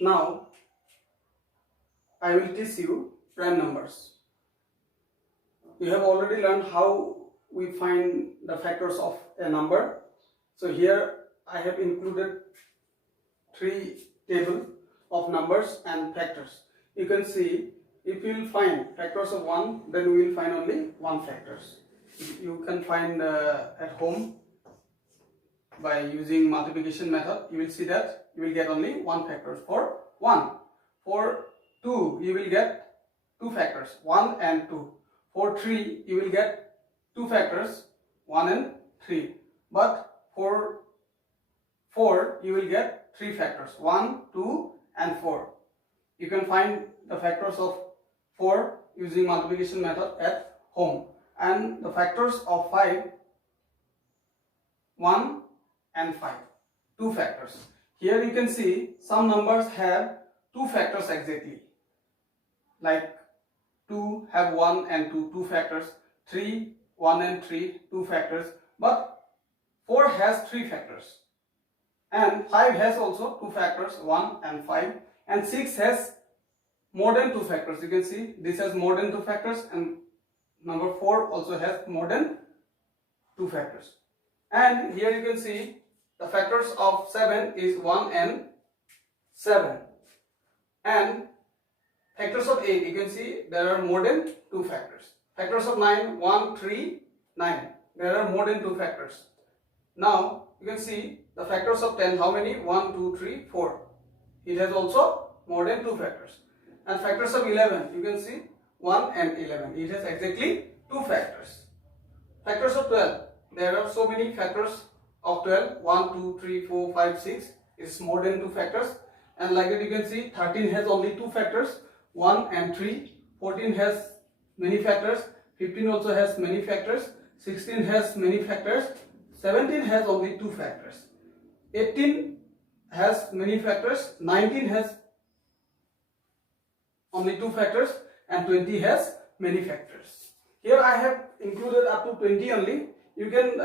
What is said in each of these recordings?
Now I will teach you prime numbers. You have already learned how we find the factors of a number. So here I have included three tables of numbers and factors. You can see if we will find factors of 1, then we will find only 1 factors. You can find at home by using multiplication method. You will see that you will get only 1 factor for 1. For 2 you will get 2 factors, 1 and 2. For 3 you will get 2 factors, 1 and 3. But for 4 you will get 3 factors, 1, 2 and 4. You can find the factors of 4 using multiplication method at home, and the factors of 5, 1 and 5, 2 factors. Here you can see some numbers have 2 factors exactly, like 2 have 1 and 2, 2 factors, 3, 1 and 3, 2 factors, but 4 has 3 factors, and 5 has also 2 factors, 1 and 5, and 6 has more than 2 factors. You can see this has more than 2 factors, and number 4 also has more than 2 factors. And here you can see the factors of 7 is 1 and 7, and factors of 8, you can see there are more than 2 factors. Factors of 9, 1, 3, 9, there are more than 2 factors. Now you can see the factors of 10, how many? 1, 2, 3, 4. It has also more than 2 factors. And factors of 11, you can see 1 and 11. It has exactly 2 factors. Factors of 12, there are so many factors of 12, 1, 2, 3, 4, 5, 6 is more than 2 factors. And like that you can see 13 has only 2 factors, 1 and 3. 14 has many factors, 15 also has many factors, 16 has many factors, 17 has only 2 factors, 18 has many factors, 19 has only 2 factors, and 20 has many factors. Here I have included up to 20 only. You can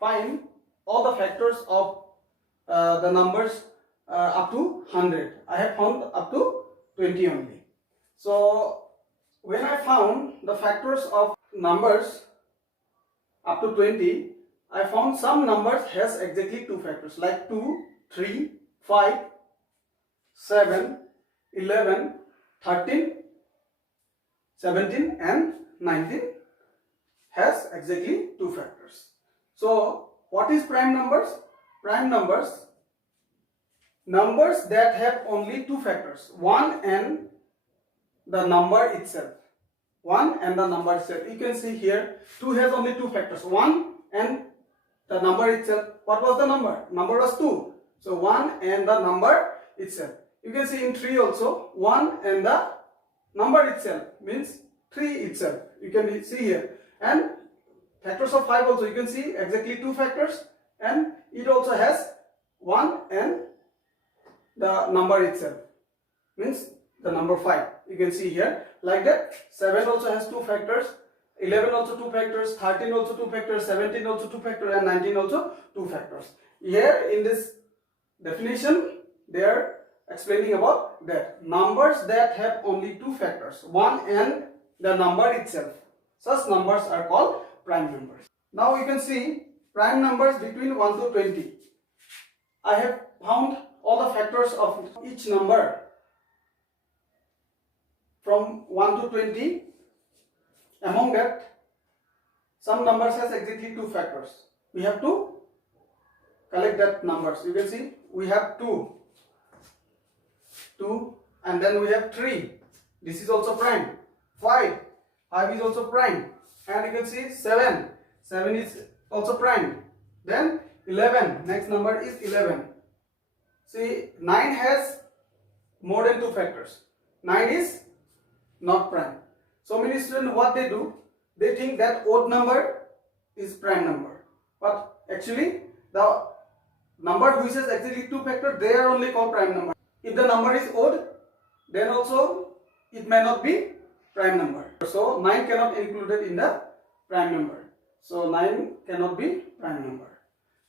find all the factors of the numbers up to 100. I have found up to 20 only. So when I found the factors of numbers up to 20, I found some numbers has exactly 2 factors, like 2, 3, 5, 7, 11, 13, 17 and 19 has exactly 2 factors. So what is prime numbers? Prime numbers, numbers that have only 2 factors, 1 and the number itself. 1 and the number itself. You can see here 2 has only 2 factors, 1 and the number itself. What was the number? Number was 2. So 1 and the number itself. You can see in 3 also 1 and the number itself means 3 itself. You can see here. And factors of 5 also, you can see exactly 2 factors, and it also has 1 and the number itself means the number 5. You can see here like that. 7 also has 2 factors, 11 also 2 factors, 13 also 2 factors, 17 also 2 factors, and 19 also 2 factors. Here in this definition they are explaining about that numbers that have only 2 factors, 1 and the number itself, such numbers are called prime numbers. Now you can see prime numbers between 1 to 20. I have found all the factors of each number from 1 to 20. Among that, some numbers has exactly 2 factors. We have to collect that numbers. You can see we have 2, and then we have 3. This is also prime. 5 is also prime. And you can see 7 is also prime. Then 11, next number is 11. See, 9 has more than 2 factors. 9 is not prime. So many students, what they do, they think that odd number is prime number, but actually the number which has exactly 2 factors, they are only called prime number. If the number is odd, then also it may not be prime number. So 9 cannot be included in the prime number. So 9 cannot be prime number.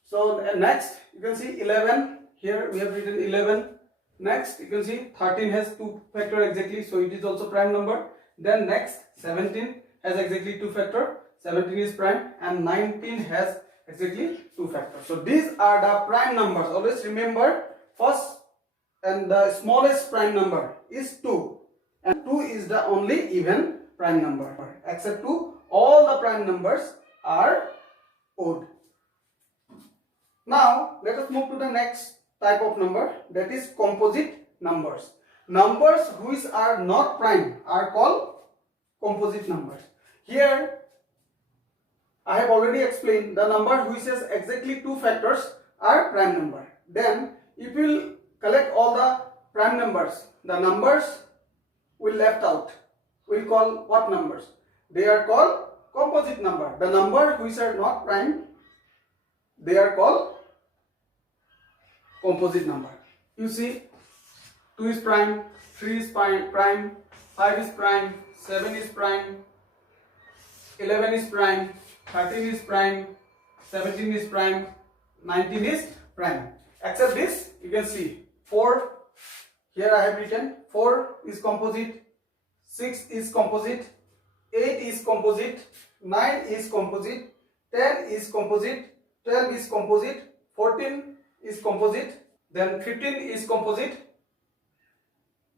So next you can see 11. Here we have written 11. Next, you can see 13 has 2 factor exactly, so it is also prime number. Then next, 17 has exactly 2 factor, 17 is prime, and 19 has exactly 2 factors. So these are the prime numbers. Always remember, first and the smallest prime number is 2, and 2 is the only even prime number. Except 2, all the prime numbers are odd. Now let us move to the next type of number, that is composite numbers. Numbers which are not prime are called composite numbers. Here I have already explained, the number which has exactly 2 factors are prime number. Then if we will collect all the prime numbers, the numbers will left out. We will call what numbers? They are called composite number. The number which are not prime, they are called composite number. You see, 2 is prime, 3 is prime, 5 is prime, 7 is prime, 11 is prime, 13 is prime, 17 is prime, 19 is prime. Except this, you can see 4, here I have written 4 is composite, 6 is composite, 8 is composite, 9 is composite, 10 is composite, 12 is composite, 14 is composite, then 15 is composite,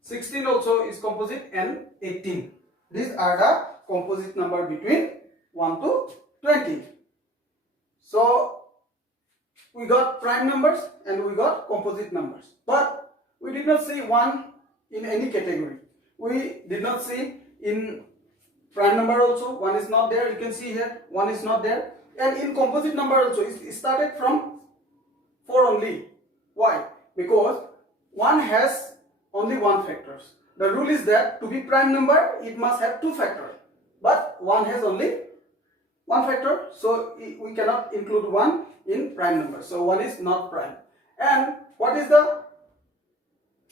16 also is composite, and 18. These are the composite number between 1 to 20. So we got prime numbers and we got composite numbers, but we did not see 1 in any category. We did not see in prime number also, 1 is not there. You can see here 1 is not there, and in composite number also it started from 4 only. Why? Because 1 has only 1 factors. The rule is that to be prime number it must have 2 factors, but 1 has only 1 factor, so we cannot include 1 in prime number. So 1 is not prime. And what is the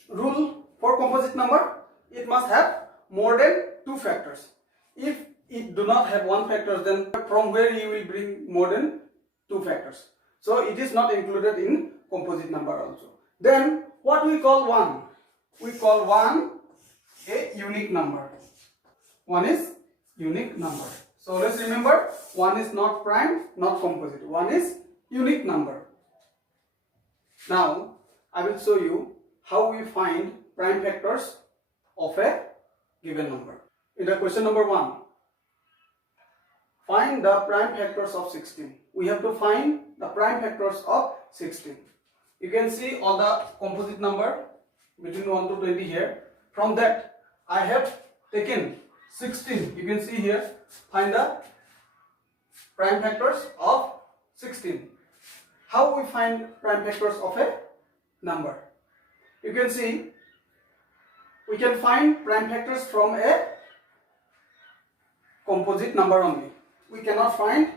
rule for composite number? It must have more than 2 factors. If it do not have 1 factor, then from where you will bring more than 2 factors? So it is not included in composite number also. Then what we call 1? We call 1 a unique number. 1 is unique number. So let's remember, 1 is not prime, not composite. 1 is unique number. Now I will show you how we find prime factors of a given number. In the question number 1, find the prime factors of 16. We have to find the prime factors of 16. You can see all the composite number between 1 to 20 here. From that I have taken 16. You can see here, find the prime factors of 16. How we find prime factors of a number? You can see we can find prime factors from a composite number only. We cannot find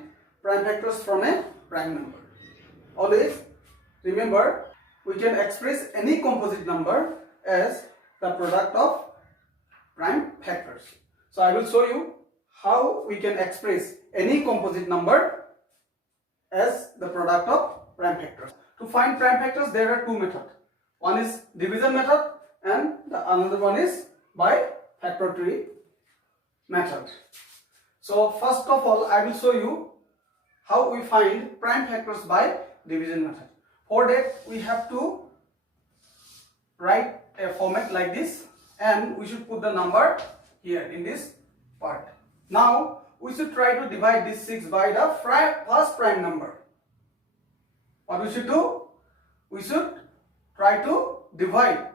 prime factors from a prime number. Always remember, we can express any composite number as the product of prime factors. So I will show you how we can express any composite number as the product of prime factors. To find prime factors, there are 2 methods. One is division method and the another one is by factor tree method. So first of all, I will show you how we find prime factors by division method. For that, we have to write a format like this, and we should put the number here in this part. Now we should try to divide this 6 by the first prime number. What we should do? We should try to divide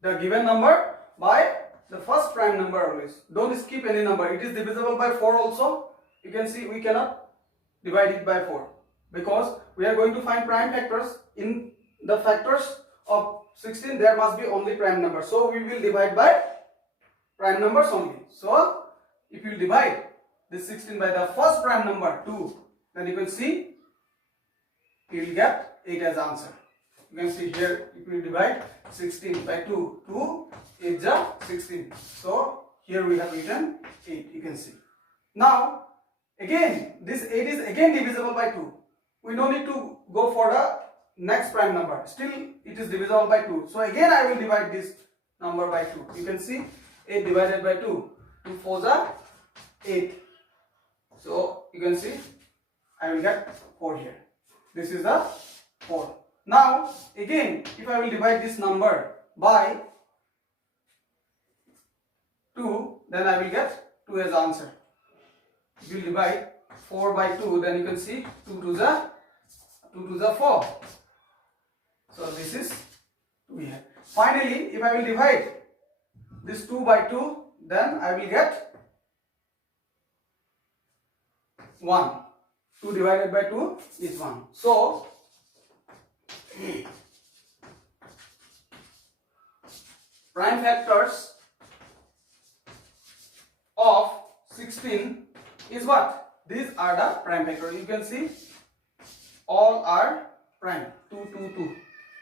the given number by the first prime number always. Don't skip any number. It is divisible by 4 also. You can see we cannot divide it by 4 because we are going to find prime factors. In the factors of 16 there must be only prime numbers. So we will divide by prime numbers only. So if you divide this 16 by the first prime number 2, then you can see you will get 8 as answer. You can see here, if we divide 16 by 2, 2 is 16. So here we have written 8, you can see. Now again, this 8 is again divisible by 2. We no need to go for the next prime number. Still it is divisible by 2. So again I will divide this number by 2. You can see 8 divided by 2. 2 4s are 8. So you can see I will get 4 here. This is the 4. Now again if I will divide this number by 2, then I will get 2 as answer. If you divide 4 by 2, then you can see 2 to the 4. So this is 2 here. Finally, if I will divide this 2 by 2, then I will get 1. 2 divided by 2 is 1. So prime factors of 16 is what? These are the prime factors. You can see all are prime. 2, 2, 2.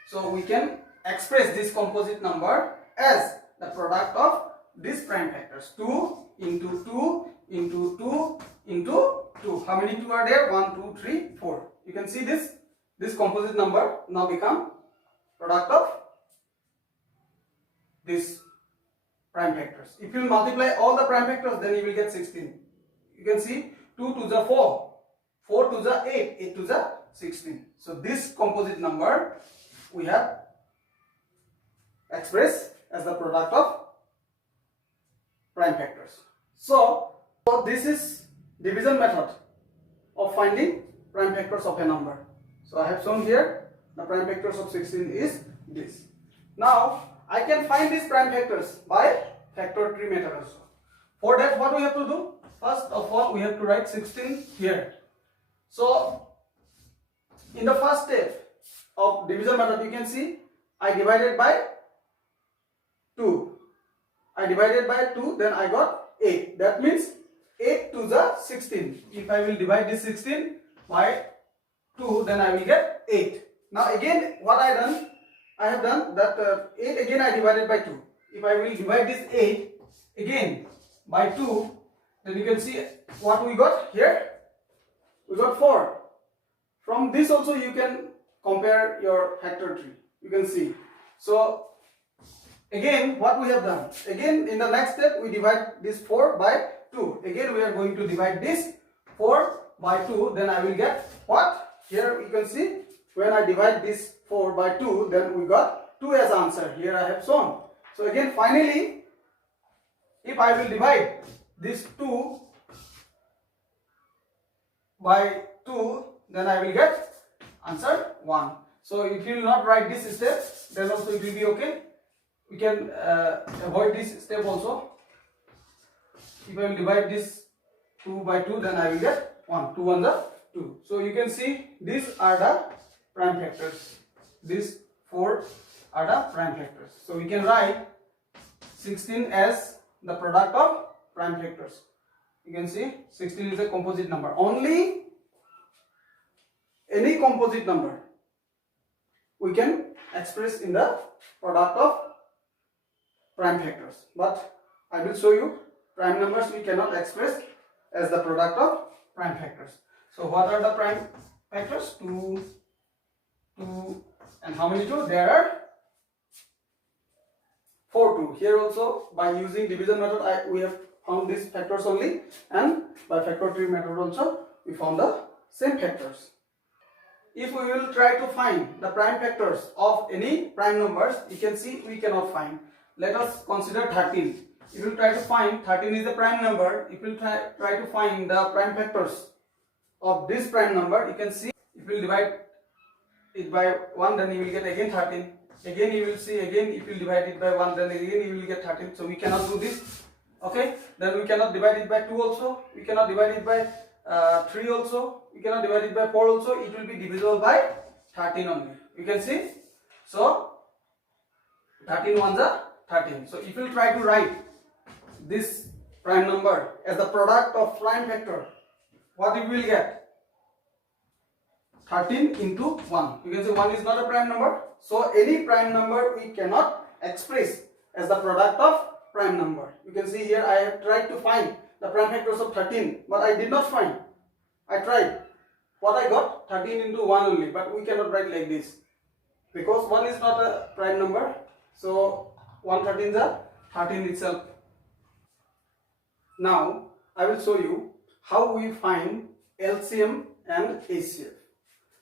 So we can express this composite number as the product of these prime factors. 2 into 2 into 2 into 2. How many 2 are there? 1, 2, 3, 4. You can see this composite number now become product of these prime factors. If you multiply all the prime factors, then you will get 16. You can see 2 to the 4, 4 to the 8, 8 to the 16. So this composite number we have expressed as the product of prime factors. So this is division method of finding prime factors of a number. So I have shown here the prime factors of 16 is this. Now I can find these prime factors by factor tree method also. For that, what we have to do? First of all, we have to write 16 here. So in the first step of division method, you can see I divided by 2. I divided by 2, then I got 8. That means 8 to the 16. If I will divide this 16 by 2, then I will get 8. Now again what I have done that 8 again I divided by 2. If I will divide this 8 again by 2, then you can see what we got here. We got 4. From this also you can compare your factor tree. You can see. So again what we have done. Again in the next step we divide this 4 by 2. Again we are going to divide this 4 by 2. Then I will get what? Here you can see when I divide this 4 by 2, then we got 2 as answer. Here I have shown. So again finally if I will divide this 2 by 2, then I will get answer 1. So if you will not write this step, then also it will be okay. We can avoid this step also. If I will divide this 2 by 2, then I will get 1. 2 1 the 2. So you can see these are the prime factors. These 4 are the prime factors. So we can write 16 as the product of prime factors. You can see 16 is a composite number. Only any composite number we can express in the product of prime factors. But I will show you prime numbers we cannot express as the product of prime factors. So what are the prime factors? 2, 2, and how many 2? There are 4 2. Here also by using division method we have found these factors only, and by factor tree method also we found the same factors. If we will try to find the prime factors of any prime numbers, you can see we cannot find. Let us consider 13. If you try to find 13 is the prime number, if you try to find the prime factors of this prime number, you can see if you divide it by 1, then you will get again 13. Again you will see again if you divide it by 1, then again you will get 13. So we cannot do this. Okay, then we cannot divide it by 2 also. We cannot divide it by 3 also. We cannot divide it by 4 also. It will be divisible by 13 only. You can see. So 13 ones are 13. So if you try to write this prime number as the product of prime factor, what you will get? 13 into 1. You can say 1 is not a prime number. So any prime number we cannot express as the product of prime number. You can see here I have tried to find the prime factors of 13, but I did not find. I tried. What I got? 13 into 1 only, but we cannot write like this. because 1 is not a prime number, so 113 is a 13 itself. Now I will show you how we find LCM and HCF.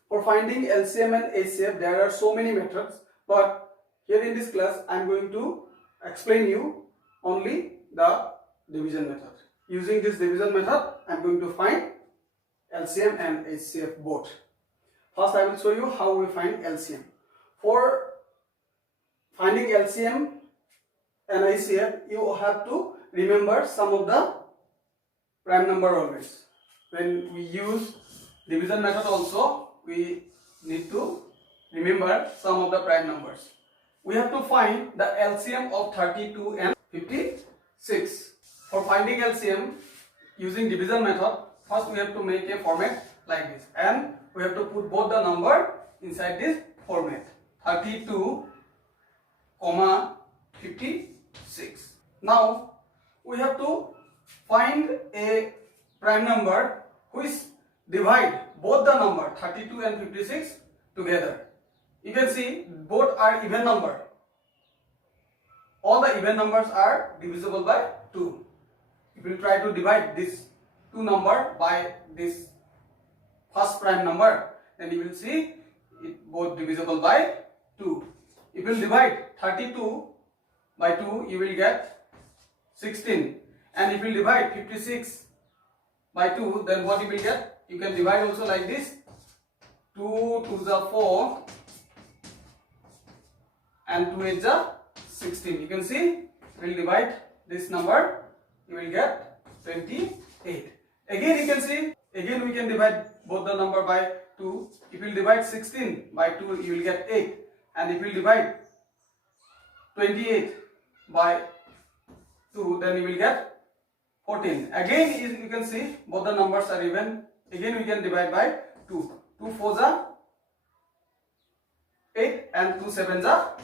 For finding LCM and HCF there are so many methods, but here in this class I am going to explain you only the division method. Using this division method I am going to find LCM and HCF both. First I will show you how we find LCM. For finding LCM and HCF you have to remember some of the prime number always. When we use division method also we need to remember some of the prime numbers. We have to find the LCM of 32 and 56. For finding LCM using division method, first we have to make a format like this, and we have to put both the number inside this format, 32, 56. Now we have to find a prime number which divide both the number 32 and 56 together. You can see both are even number. All the even numbers are divisible by 2. If you try to divide this 2 number by this first prime number, then you will see it both divisible by 2. If you divide 32 by 2, you will get 16. And if you divide 56 by 2, then what you will get? You can divide also like this. 2 to the 4 and 2 is the 16. You can see, you will divide this number, you will get 28. Again you can see, again we can divide both the number by 2. If you divide 16 by 2, you will get 8. And if you divide 28 by 2, then you will get 14. Again you can see both the numbers are even. Again we can divide by 2. 2 4s are 8 and 2 7s are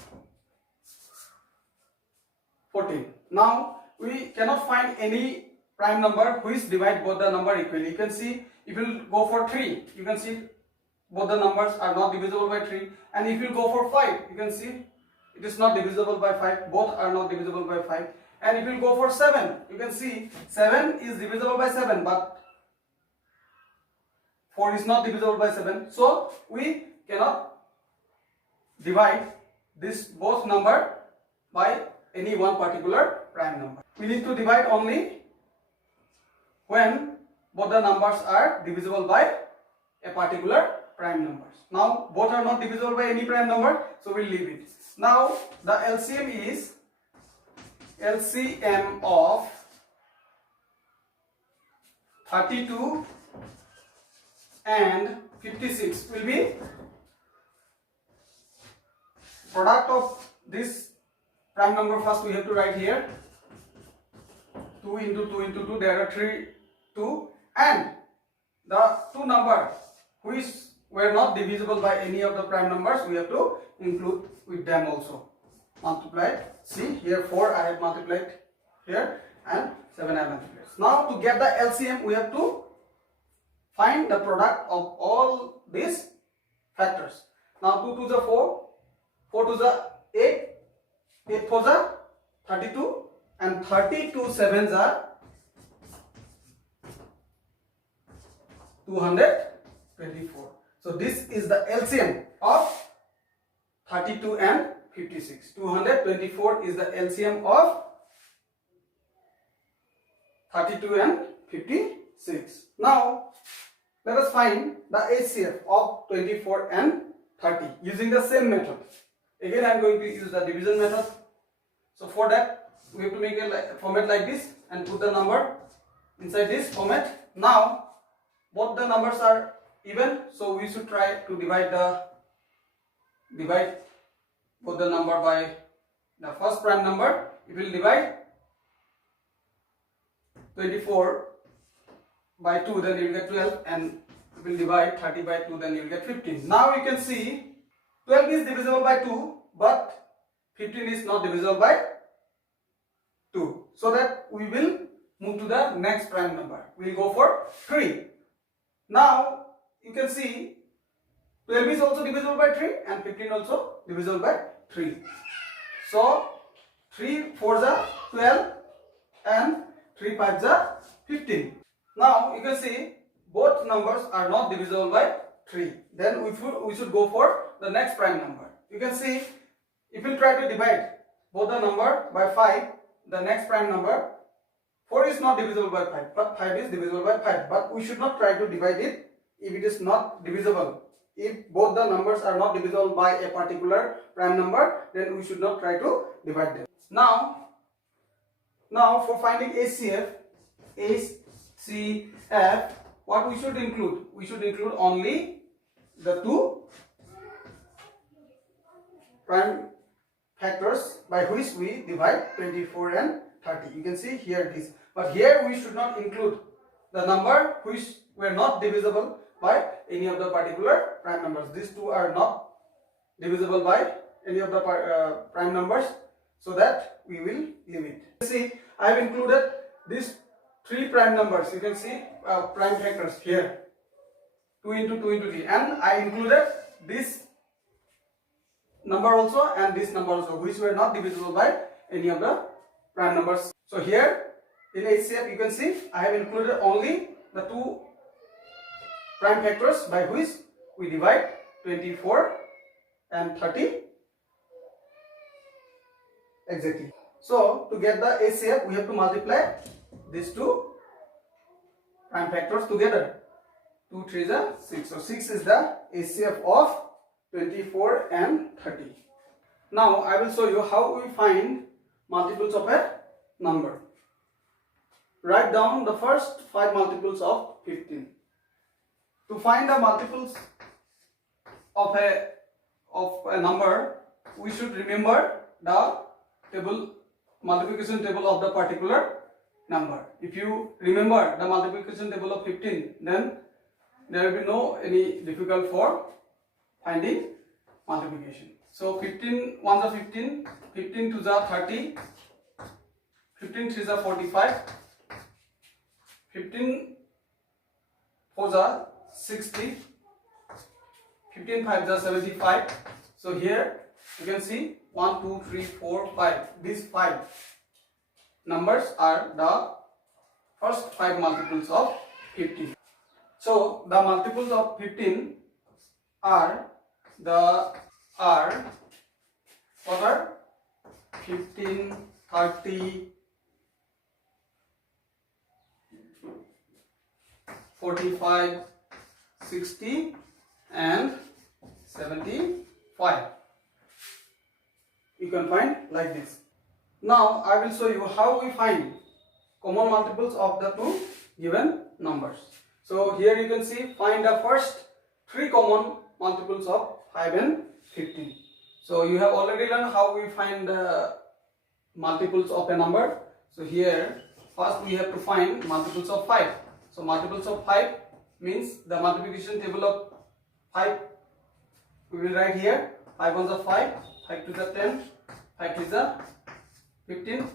14. Now we cannot find any prime number which divide both the number equally. You can see if you go for 3, you can see both the numbers are not divisible by 3. And if you go for 5, you can see it is not divisible by 5. Both are not divisible by 5. And if you go for 7, you can see 7 is divisible by 7, but 4 is not divisible by 7. So we cannot divide this both number by any one particular prime number. We need to divide only when both the numbers are divisible by a particular prime number. Now both are not divisible by any prime number, so we'll leave it. Now the LCM is LCM of 32 and 56 will be product of this prime number. First we have to write here 2 into 2 into 2, there are 3 2, and the two numbers which were not divisible by any of the prime numbers we have to include with them also. Multiply. See here 4 I have multiplied here and 7 I have multiplied. Now to get the LCM we have to find the product of all these factors. Now 2 to the 4, 4 to the 8, 8 4 the 32, and 32 sevens are 224. So this is the LCM of 32 and 56. 224 is the LCM of 32 and 56. Now let us find the HCF of 24 and 30 using the same method. Again I am going to use the division method. So for that we have to make a format like this and put the number inside this format. Now both the numbers are even, so we should try to divide both the number by the first prime number. It will divide 24 by 2, then you will get 12, and it will divide 30 by 2, then you will get 15. Now you can see 12 is divisible by 2, but 15 is not divisible by 2. So that we will move to the next prime number. We will go for 3. Now you can see 12 is also divisible by 3 and 15 also divisible by 3. So 3 4s are 12 and 3 5s are 15. Now you can see both numbers are not divisible by 3. Then we should go for the next prime number. You can see if you try to divide both the number by 5, the next prime number, 4 is not divisible by 5, but 5 is divisible by 5. But we should not try to divide it if it is not divisible. If both the numbers are not divisible by a particular prime number, then we should not try to divide them. Now for finding HCF, what we should include? We should include only the two prime factors by which we divide 24 and 30. You can see here it is. But here we should not include the number which were not divisible by any of the particular prime numbers. These two are not divisible by any of the prime numbers, so that we will leave it. See, I have included these three prime numbers. You can see prime factors here, 2 into 2 into 3, and I included this number also and this number also, which were not divisible by any of the prime numbers. So here in HCF you can see I have included only the two prime factors by which we divide 24 and 30 exactly. So to get the HCF, we have to multiply these two prime factors together. 2 3s are 6. So 6 is the HCF of 24 and 30. Now I will show you how we find multiples of a number. Write down the first 5 multiples of 15. To find the multiples of a number, we should remember the multiplication table of the particular number. If you remember the multiplication table of 15, then there will be no any difficult for finding multiplication. So 15 1s are 15, 15 2s are 30, 15 3s are 45, 15 4s are 60, 15 5s are 75. So here you can see 1 2 3 4 5. These 5 numbers are the first 5 multiples of 15. So the multiples of 15 are what are 15, 30, 45, 60 and 75. You can find like this. Now I will show you how we find common multiples of the two given numbers. So here you can see find the first 3 common multiples of 5 and 15. So you have already learned how we find the multiples of a number. So here first we have to find multiples of 5. So multiples of 5 means the multiplication table of 5 we will write here. 5 1s are 5, 5 2s are 10, 5 3s are 15,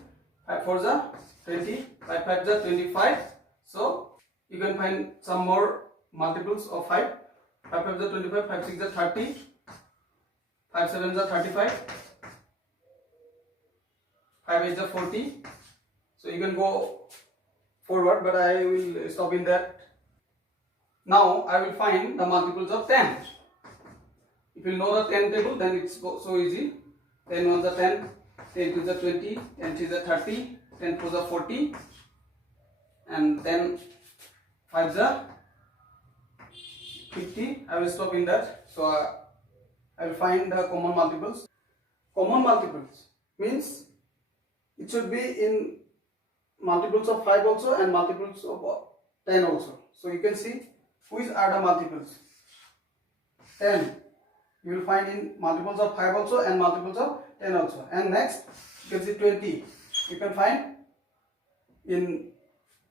5 4s are 20, 5 5s are 25. So you can find some more multiples of 5. 5 5s are 25, 5 6s are 30, 5 7s are 35, 5 8s are 40. So you can go forward, but I will stop in that. Now I will find the multiples of 10. If you know the 10 table, then it's so easy. 10 1s are 10, 10 2s are 20, 10 3s are 30, 10 4s are 40, and then 5s are 50. I will stop in that. So I will find the common multiples. Common multiples means it should be in multiples of 5 also and multiples of 10 also. So you can see which are the multiples. 10 you will find in multiples of 5 also and multiples of 10 also. And next you can see 20 you can find in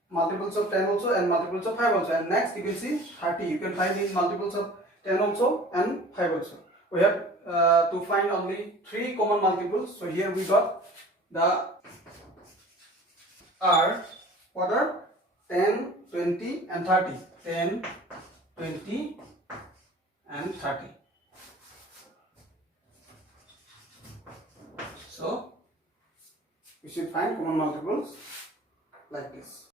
multiples of 10 also and multiples of 5 also. And next you can see 30 you can find in multiples of 10 also and 5 also. We have to find only 3 common multiples. So here we got the are what are 10, 20 and 30. 10, 20 and 30. So we should find common multiples like this.